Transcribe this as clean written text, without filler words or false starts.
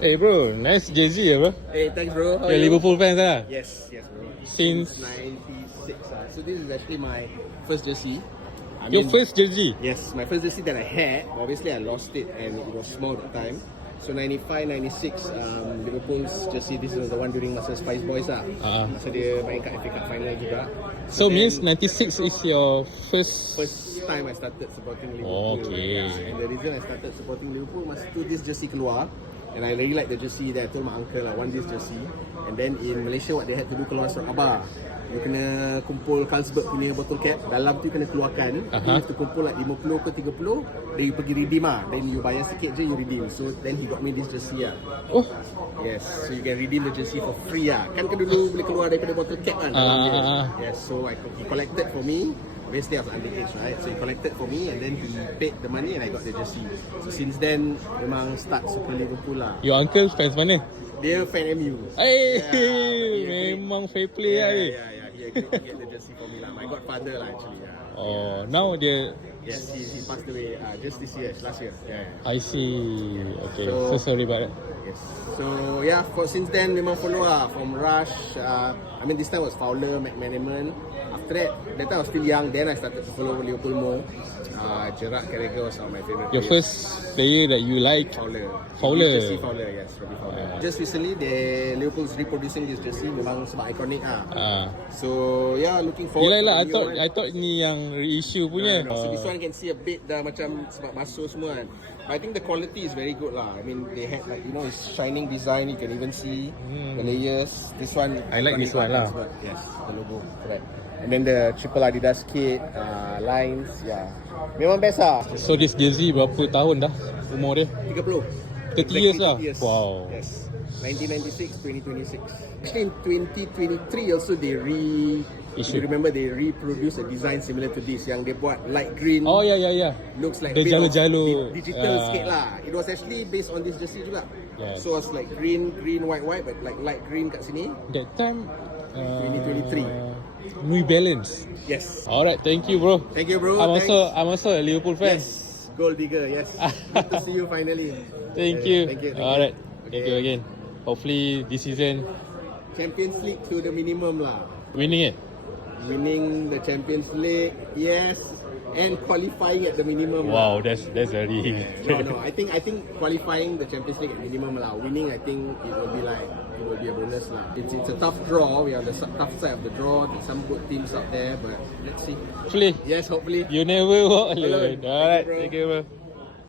Hey bro, nice jersey bro. Hey, thanks bro. How are You're you? Liverpool fans lah? Yes, bro. Since 96. So this is actually my first jersey. your first jersey? Yes, my first jersey that I had. Obviously, I lost it and it was small at the time. So 95, 96, Liverpool's jersey. This was the one during masa Spice Boys lah. Masa dia main kat FA Cup final juga. So then, means 96 is your first time I started supporting Liverpool. Oh, okay. And the reason I started supporting Liverpool masa tu this jersey keluar. And I really like the jersey. Then I told my uncle I want this jersey. And then in Malaysia what they had to do keluar surat khabar. You kena kumpul Carlsberg punya bottle cap. Dalam tu kena keluarkan. You have to kumpul like 50 ke 30. Then you pergi redeem lah. Then you bayar sikit je you redeem. So then he got me this jersey lah. Oh. Yes, so you can redeem the jersey for free lah. Kan dulu boleh keluar daripada bottle cap kan dalam dia. Yes, so he collected for me. Obviously I was underage, right? So he collected for me and then he paid the money and I got the jersey. So since then memang start suka Liverpool lah. Your uncle fans mana? Dia fan MU. Memang fair play lah. He agreed to get the jersey for me lah. My godfather lah actually. Oh, now dia. Yes, he passed away just this year, last year. I see. Okay, so sorry about that. Yes. So yeah, since then memang follow lah from Rush. I mean this time was Fowler, McManaman. After that time I was still young. Then I started to follow Liverpool more. Gerrard Carragher was one of my favorite. Your players. first player that you like? Fowler, Fowler, yes, Robbie Fowler. Just recently, Liverpool's reproducing this jersey. Memang sebab iconic So yeah, looking forward. Yelah, I thought ni yang reissue punya. So this one can see a bit dah macam sebab basuh semua kan. I think the quality is very good lah. I mean they had like it's shining design. You can even see the layers. This one I like this one lah. Yes, the logo. Correct. And then the triple Adidas kit, lines, memang best lah. So this jersey berapa tahun dah umur dia? 30. 30 years lah? 30 years. Wow. Yes. 1996, 2026. Actually in 2023 also they if you remember they reproduced a design similar to this yang dia buat light green. Oh yeah. Looks like the jalo-jalo digital sikit lah. It was actually based on this jersey juga. Yes. So it's like green, white, but like light green kat sini. That time 2023. New Balance. Yes. Alright, thank you bro. Thank you bro. I'm also a Liverpool fan. Yes. Gold digger, yes. Good to see you finally. Thank you. Alright. Okay. Thank you again. Hopefully this season Champions League to the minimum lah. winning it. Winning the Champions League, yes, and qualifying at the minimum. Wow, that's very. No. I think qualifying the Champions League at minimum lah. Winning, I think it will be a bonus lah. It's a tough draw. We have the tough side of the draw. There's some good teams out there, but let's see. Hopefully. Yes, hopefully. You never walk alone. Alright, Thank you, bro. thank you bro.